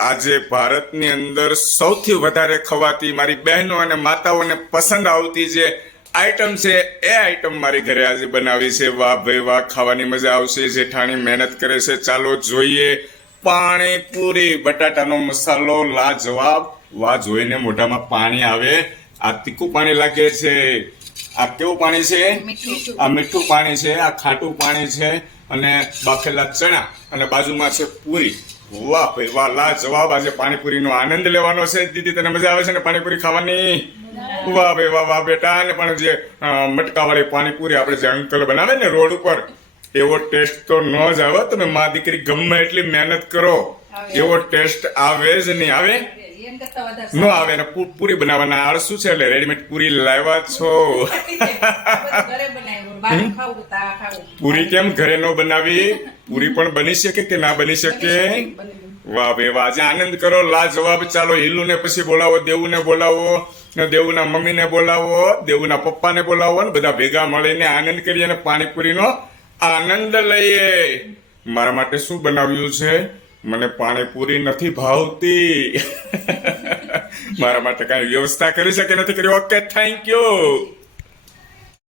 આજે ભારતની અંદર સૌથી વધારે ખવાતી મારી બહેનો અને માતાઓને પસંદ આવતી જે આઈટમ છે એ આઈટમ મારી ઘરે આજે બનાવી છે. વાહ ભાઈ વાહ ખાવાની મજા આવશે. જેઠાણી મહેનત કરે છે. ચાલો જોઈએ. પાણી પૂરી બટાટાનો મસાલો લાજવાબ. વાહ જોઈને મોઢામાં પાણી આવે. આ તીખું પાણી લાગે છે. આ કેવું પાણી છે? આ મીઠું પાણી છે. આ ખાટું પાણી છે. અને બાફેલા ચણા. અને બાજુમાં છે પૂરી. વાહ ભાઈ વાહ લા જવાબ આજે પાણીપુરીનો આનંદ લેવાનો છે. દીદી તને મજા આવે છે ને પાણીપુરી ખાવાની? વાહ ભાઈ વાહ વાહ બેટા. અને પણ જે મટકાવાળી પાણીપુરી આપણે જે અંકલ બનાવે ને રોડ ઉપર એવો ટેસ્ટ તો ન જ આવે. તમે મા દીકરી ગમે એટલી મહેનત કરો એવો ટેસ્ટ આવે જ નહીં. આવે? ન આવે ને પૂરી બનાવવાના આળસુ છે એટલે રેડીમેડ પૂરી લાવ્યા છો. પૂરી કેમ ઘરે ન બનાવી? પૂરી પણ બની શકે કે ના બની શકે? વાહ બે વાહ આજે આનંદ કરો લા જવાબ ચાલો હિલ્લુ ને પછી બોલાવો દેવું ને બોલાવો ને દેવુના મમ્મીને બોલાવો દેવુના પપ્પાને બોલાવો ને બધા ભેગા મળીને આનંદ કરીએ અને પાણીપુરીનો આનંદ લઈએ. મારા માટે શું બનાવ્યું છે? મને પાણીપુરી નથી ભાવતી. મારા માટે કઈ વ્યવસ્થા કરી શકે નથી. કરી ઓકે થેન્ક યુ